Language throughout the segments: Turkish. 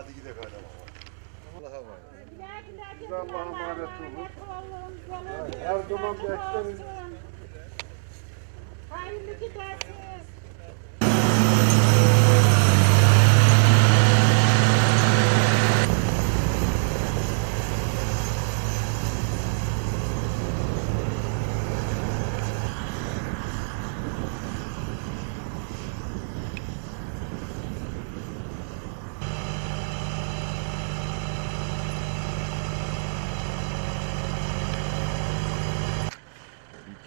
Hadi gidelim hadi. Allah'a emanet. Allah'a emanet olun. Her zaman bekleriz. Hayırlı gidersiniz.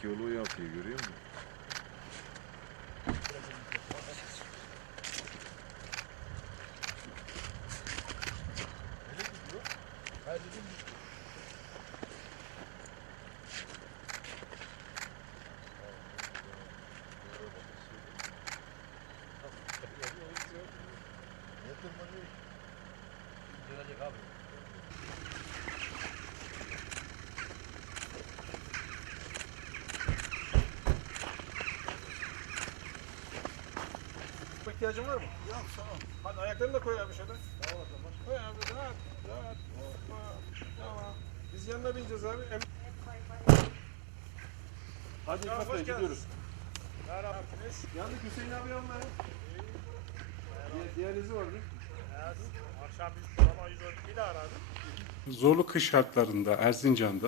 Yolu yapıyor görüyor musun? İhtiyacın var mı? Yok sağ ol. Hadi ayaklarını da koy abi şöyle. Sağ ol Koy abi rahat rahat. Hoppa. Tamam. Biz yanına bineceğiz abi. Em Hadi Ya, hoş gidiyoruz. Merhaba. Yandık Hüseyin abi. Diğer, diğerinizi var mı? Evet. Akşam biz sabah 112'yi de aradık. Zorlu kış şartlarında Erzincan'da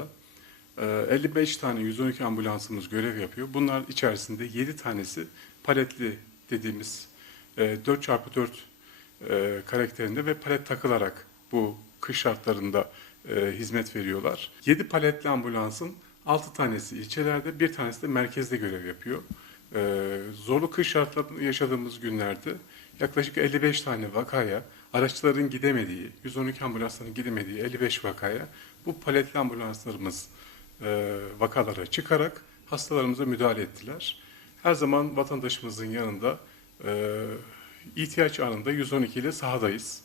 e, 55 tane 112 ambulansımız görev yapıyor. Bunlar içerisinde 7 tanesi paletli dediğimiz 4x4 e, karakterinde ve palet takılarak bu kış şartlarında e, hizmet veriyorlar. 7 paletli ambulansın 6 tanesi ilçelerde, bir tanesi de merkezde görev yapıyor. E, Zorlu kış şartlarında yaşadığımız günlerde yaklaşık 55 tane vakaya, araçların gidemediği, 112 ambulansların gidemediği 55 vakaya bu paletli ambulanslarımız e, vakalara çıkarak hastalarımıza müdahale ettiler. Her zaman vatandaşımızın yanında e, ihtiyaç anında 112 ile sahadayız.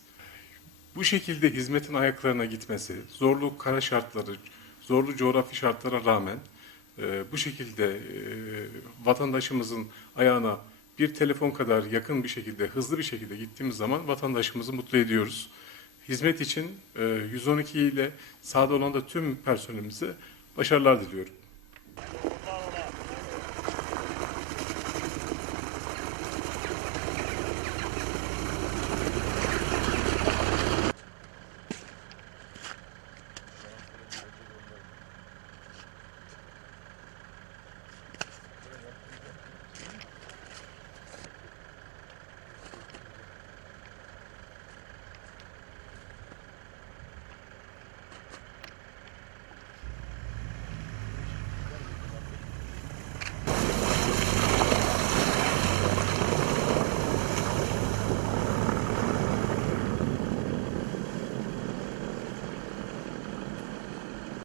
Bu şekilde hizmetin ayaklarına gitmesi, zorlu kara şartları, zorlu coğrafi şartlara rağmen e, bu şekilde e, vatandaşımızın ayağına bir telefon kadar yakın bir şekilde, hızlı bir şekilde gittiğimiz zaman vatandaşımızı mutlu ediyoruz. Hizmet için e, 112 ile sahada olan da tüm personelimize başarılar diliyorum.